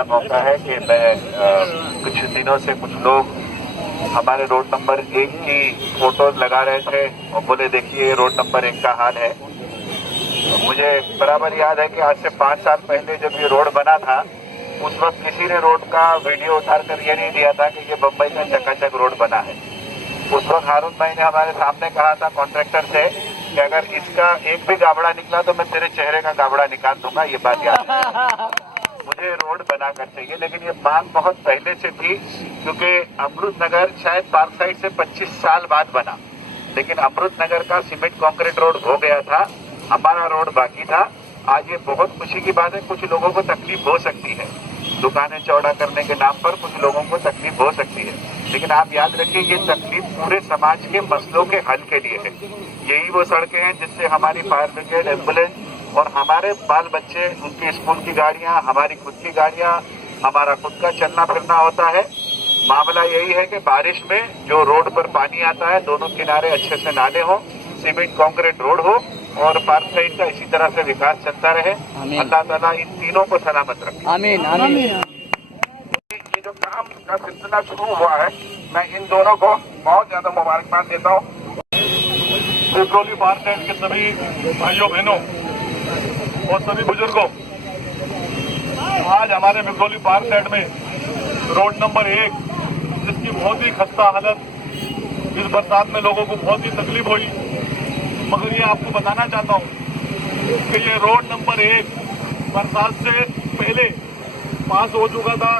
का मौका है कि मैं कुछ दिनों से कुछ लोग हमारे रोड नंबर 1 की फोटोज लगा रहे थे और बोले देखिए रोड नंबर 1 का हाल है। मुझे बराबर याद है कि आज से 5 साल पहले जब ये रोड बना था उस वक्त किसी ने रोड का वीडियो उतार कर ये नहीं दिया था कि ये बम्बई का चकाचक रोड बना है। उस वक्त हारून भाई ने हमारे सामने कहा था कॉन्ट्रैक्टर से कि अगर इसका एक भी गाबड़ा निकला तो मैं तेरे चेहरे का गाबड़ा निकाल दूंगा। ये बात याद है। मुझे रोड बनाकर चाहिए, लेकिन ये मांग बहुत पहले से थी क्योंकि अमृत नगर शायद पार्क साइड से 25 साल बाद बना, लेकिन अमृत नगर का सीमेंट कंक्रीट रोड हो गया था, हमारा रोड बाकी था। आज ये बहुत खुशी की बात है, कुछ लोगों को तकलीफ हो सकती है, दुकानें चौड़ा करने के नाम पर कुछ लोगों को तकलीफ हो सकती है, लेकिन आप याद रखिए ये तकलीफ पूरे समाज के मसलों के हल के लिए है। यही वो सड़कें हैं जिससे हमारी फायर ब्रिगेड, एम्बुलेंस और हमारे बाल बच्चे, उनकी स्कूल की गाड़ियां, हमारी खुद की गाड़ियां, हमारा खुद का चलना फिरना होता है। मामला यही है कि बारिश में जो रोड पर पानी आता है दोनों किनारे अच्छे से नाले हो, सीमेंट कंक्रीट रोड हो और पार्क साइड का इसी तरह से विकास चलता रहे। अल्लाह ताला इन तीनों को सलामत रखे। आमीन आमीन। ये जो काम का सिलसिला शुरू हुआ है, मैं इन दोनों को बहुत ज्यादा मुबारकबाद देता हूँ। विक्रोली पार्क साइड के सभी भाइयों बहनों और सभी बुजुर्गों, आज हमारे विक्रोली पार्क साइड में रोड नंबर 1 जिसकी बहुत ही खस्ता हालत, इस बरसात में लोगों को बहुत ही तकलीफ हुई, मगर ये आपको बताना चाहता हूँ कि ये रोड नंबर 1 बरसात से पहले पास हो चुका था,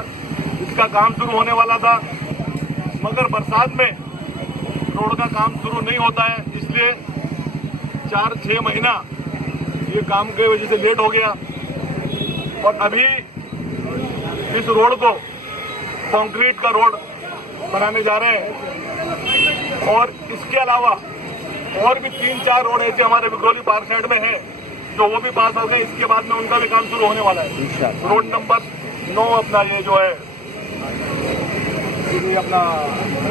इसका काम शुरू होने वाला था, मगर बरसात में रोड का काम शुरू नहीं होता है, इसलिए 4-6 महीना ये काम की वजह से लेट हो गया। और अभी इस रोड को कंक्रीट का रोड बनाने जा रहे हैं और इसके अलावा और भी 3-4 रोड ऐसे हमारे विक्रोली पार्क साइड में है जो वो भी पास हो गए। इसके बाद में उनका भी काम शुरू होने वाला है। रोड नंबर 9 अपना ये जो है अपना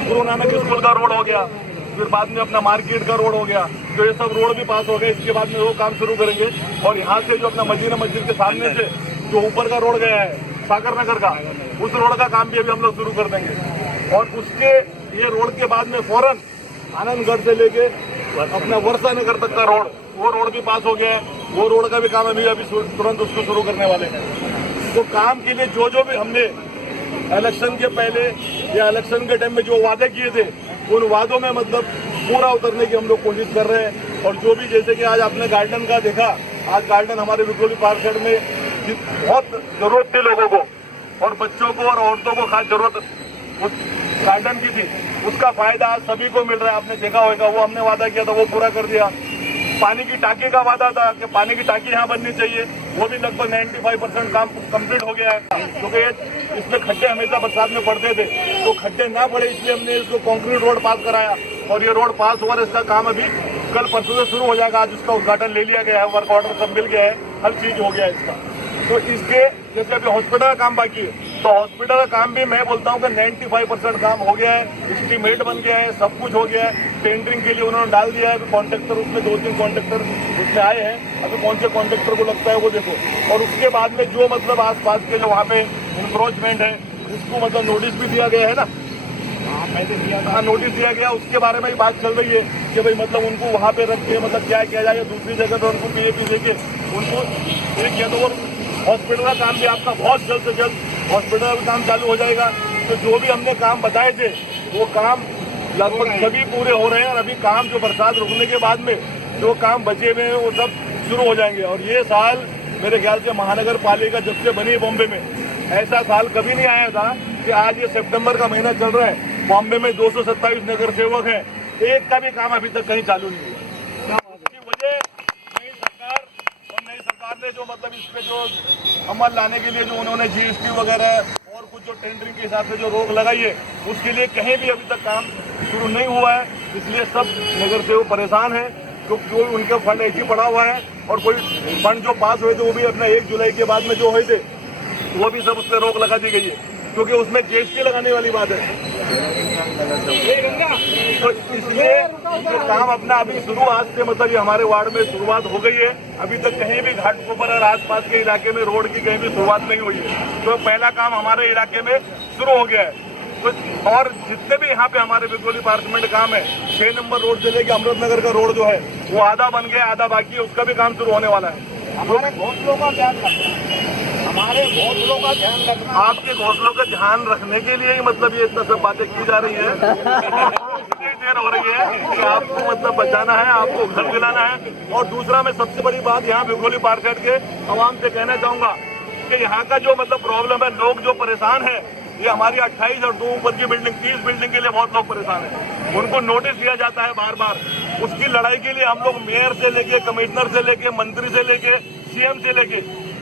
गुरु नानक स्कूल का रोड हो गया, फिर बाद में अपना मार्केट का रोड हो गया, तो ये सब रोड भी पास हो गए। इसके बाद में वो काम शुरू करेंगे और यहाँ से जो अपना मदीना मस्जिद के सामने से जो ऊपर का रोड गया है सागर नगर का, उस रोड का काम भी अभी हम लोग शुरू कर देंगे। और उसके ये रोड के बाद में फौरन आनंदगढ़ से लेके अपना वर्षा नगर तक का रोड, वो रोड भी पास हो गया है। वो रोड का भी काम अभी तुरंत उसको शुरू करने वाले हैं। तो काम के लिए जो भी हमने इलेक्शन के पहले या इलेक्शन के टाइम में जो वादे किए थे, उन वादों में मतलब पूरा उतरने की हम लोग कोशिश कर रहे हैं। और जो भी जैसे कि आज आपने गार्डन का देखा, आज गार्डन हमारे विक्रोली पार्क साइड में बहुत जरूरत थी लोगों को और बच्चों को और औरतों को खास जरूरत उस गार्डन की थी, उसका फायदा आज सभी को मिल रहा है। आपने देखा होगा, वो हमने वादा किया था वो पूरा कर दिया। पानी की टांकी का वादा था कि पानी की टांकी यहाँ बननी चाहिए, वो भी लगभग 95% काम कंप्लीट हो गया है। क्योंकि इसमें खड्डे हमेशा बरसात में पड़ते थे, तो खड्डे ना पड़े इसलिए हमने इसको कंक्रीट रोड पास कराया और ये रोड पास हुआ। इसका काम अभी कल परसों से शुरू हो जाएगा। आज उसका उद्घाटन ले लिया गया है, वर्क ऑर्डर सब मिल गया है, हर चीज हो गया है इसका। तो इसके जैसे अभी हॉस्पिटल का काम बाकी है, तो हॉस्पिटल का काम भी मैं बोलता हूँ कि 95% काम हो गया है, एस्टीमेट बन गया है, सब कुछ हो गया है। टेंडरिंग के लिए उन्होंने डाल दिया है कॉन्ट्रैक्टर, उसमें 2-3 कॉन्ट्रैक्टर उसमें आए हैं। अभी कौन से कॉन्ट्रैक्टर को लगता है वो देखो। और उसके बाद में जो मतलब आस पास के जो वहाँ पे इंक्रोचमेंट है, उसको मतलब नोटिस भी दिया गया है ना, हाँ नोटिस दिया गया, उसके बारे में ही बात चल रही है कि भाई मतलब उनको वहाँ पे रख के मतलब क्या किया जाए, दूसरी जगह पर उनको पीएपी देके उनको ये किया। तो हॉस्पिटल का काम भी आपका बहुत जल्द से जल्द हॉस्पिटल का काम चालू हो जाएगा। तो जो भी हमने काम बताए थे वो काम लगभग सभी पूरे हो रहे हैं और अभी काम जो बरसात रुकने के बाद में जो काम बचे हुए हैं वो सब शुरू हो जाएंगे। और ये साल मेरे ख्याल से महानगर पालिका जब से बनी बॉम्बे में, ऐसा साल कभी नहीं आया था कि आज ये सितंबर का महीना चल रहा है, बॉम्बे में 227 नगर सेवक हैं, एक का भी काम अभी तक कहीं चालू नहीं हुआ। इसकी वजह नई सरकार ने जो मतलब इस पे जो अमल लाने के लिए जो उन्होंने जीएसटी वगैरह और कुछ जो टेंडरिंग के हिसाब से जो रोक लगाई है, उसके लिए कहीं भी अभी तक काम शुरू नहीं हुआ है। इसलिए सब नगर सेवक परेशान हैं, क्योंकि उनका फंड ऐसे ही पड़ा हुआ है और कोई फंड जो पास हुए थे वो भी अपना 1 जुलाई के बाद में जो हुए थे वो भी सब उस पर रोक लगा दी गई है, क्योंकि उसमें जीएसटी लगाने वाली बात है। तो इसलिए जो काम अपना अभी शुरू आज से मतलब ये हमारे वार्ड में शुरुआत हो गई है। अभी तक कहीं भी घाटकोपर और आसपास के इलाके में रोड की कहीं भी शुरुआत नहीं हुई है। तो पहला काम हमारे इलाके में शुरू हो गया है। तो और जितने भी यहाँ पे हमारे बिजोली पार्क में काम है, 6 नंबर रोड से लेके अमृतनगर का रोड जो है वो आधा बन गया, आधा बाकी है, उसका भी काम शुरू होने वाला है। हमारे घोंसलों का ध्यान रखना, हमारे घोंसलों का ध्यान रखना। आपके घोंसलों का ध्यान रखने के लिए ही मतलब ये इतना सब बातें की जा रही है। इतनी देर हो रही है कि आपको मतलब बचाना है, आपको घर दिलाना है। और दूसरा मैं सबसे बड़ी बात यहाँ बिजोली पार्क के आवाम से कहना चाहूंगा कि यहाँ का जो मतलब प्रॉब्लम है, लोग जो परेशान है, ये हमारी 28 और 2 ऊपर की बिल्डिंग 30 बिल्डिंग के लिए बहुत लोग परेशान हैं। उनको नोटिस दिया जाता है बार बार। उसकी लड़ाई के लिए हम लोग मेयर से लेके, कमिश्नर से लेके, मंत्री से लेके, सीएम से लेके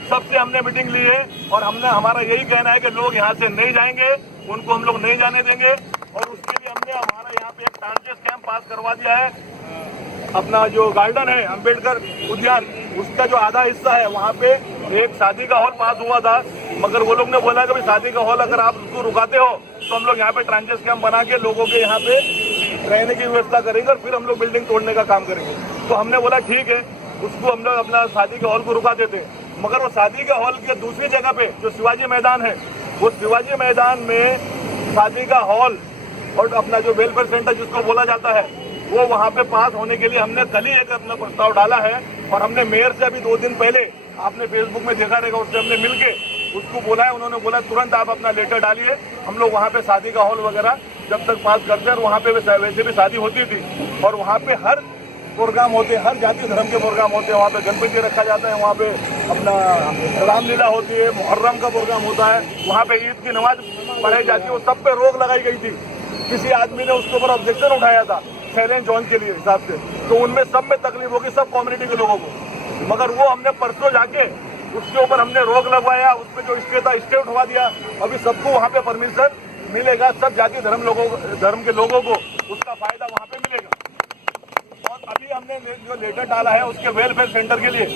सबसे हमने मीटिंग ली है। और हमारा यही कहना है कि लोग यहाँ से नहीं जाएंगे, उनको हम लोग नहीं जाने देंगे। और उसके लिए हमने हमारा यहाँ पे एक ट्रांजिट कैंप पास करवा दिया है। अपना जो गार्डन है अम्बेडकर उद्यान, उसका जो आधा हिस्सा है वहाँ पे एक शादी का हॉल पास हुआ था, मगर वो लोग ने बोला कि भाई शादी का हॉल अगर आप उसको रुकाते हो तो हम लोग यहाँ पे ट्रांजिट कैंप बना के लोगों के यहाँ पे रहने की व्यवस्था करेंगे और फिर हम लोग बिल्डिंग तोड़ने का काम करेंगे। तो हमने बोला ठीक है, उसको हम लोग अपना शादी के हॉल को रुका देते हैं। मगर वो शादी के हॉल के दूसरी जगह पे जो शिवाजी मैदान है, वो शिवाजी मैदान में शादी का हॉल और अपना जो वेलफेयर सेंटर जिसको बोला जाता है, वो वहाँ पे पास होने के लिए हमने कल ही एक अपना प्रस्ताव डाला है। और हमने मेयर से अभी 2 दिन पहले, आपने फेसबुक में देखा रहेगा, उससे हमने मिलके उसको बोला है। उन्होंने बोला तुरंत आप अपना लेटर डालिए, हम लोग वहाँ पे शादी का हॉल वगैरह जब तक पास करते हैं। और वहाँ पे वैसे भी शादी होती थी और वहाँ पे हर प्रोग्राम होते हैं, हर जाति धर्म के प्रोग्राम होते हैं। वहाँ पे गणपति रखा जाता है, वहाँ पे अपना रामलीला होती है, मुहर्रम का प्रोग्राम होता है, वहाँ पे ईद की नमाज पढ़ाई जाती है। वो सब पे रोक लगाई गई थी। किसी आदमी ने उसके ऊपर ऑब्जेक्शन उठाया था साइलेंट जोन के लिए हिसाब से, तो उनमें सब में तकलीफ होगी, सब कम्युनिटी के लोगों को। मगर वो हमने परसों जाके उसके ऊपर हमने रोक लगवाया, उस पर जो स्टे था स्टे उठवा दिया। अभी सबको वहाँ पे परमिशन मिलेगा, सब जाति धर्म के लोगों को उसका फायदा वहाँ पे मिलेगा। और अभी हमने जो लेटर डाला है उसके वेलफेयर सेंटर के लिए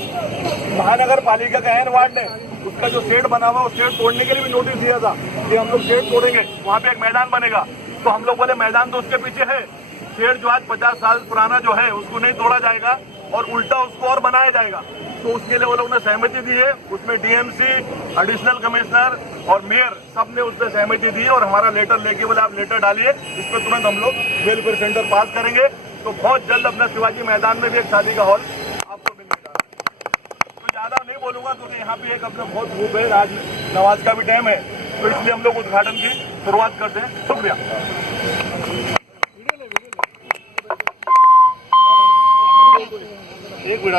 महानगर पालिका का एन वार्ड ने उसका जो शेड बना हुआ, उस शेड तोड़ने के लिए भी नोटिस दिया था कि हम लोग शेड तोड़ेंगे, वहाँ पे एक मैदान बनेगा। तो हम लोग बोले मैदान तो उसके पीछे है, शेड जो आज 50 साल पुराना जो है उसको नहीं तोड़ा जाएगा और उल्टा उसको और बनाया जाएगा। तो उसके लिए वो लोग ने सहमति दी है। उसमें डीएमसी, एडिशनल कमिश्नर और मेयर सब ने उसमें सहमति दी है। और हमारा लेटर लेके बोले आप लेटर डालिए, इस पर तुरंत हम लोग वेलफेयर सेंटर पास करेंगे। तो बहुत जल्द अपना शिवाजी मैदान में भी एक शादी का हॉल आपको मिलने जा रहा है। तो ज्यादा नहीं बोलूंगा क्योंकि यहाँ पे एक अपना बहुत धूप है, आज नमाज का भी टाइम है, तो इसलिए हम लोग उद्घाटन की शुरुआत करते हैं। शुक्रिया। एक मिनट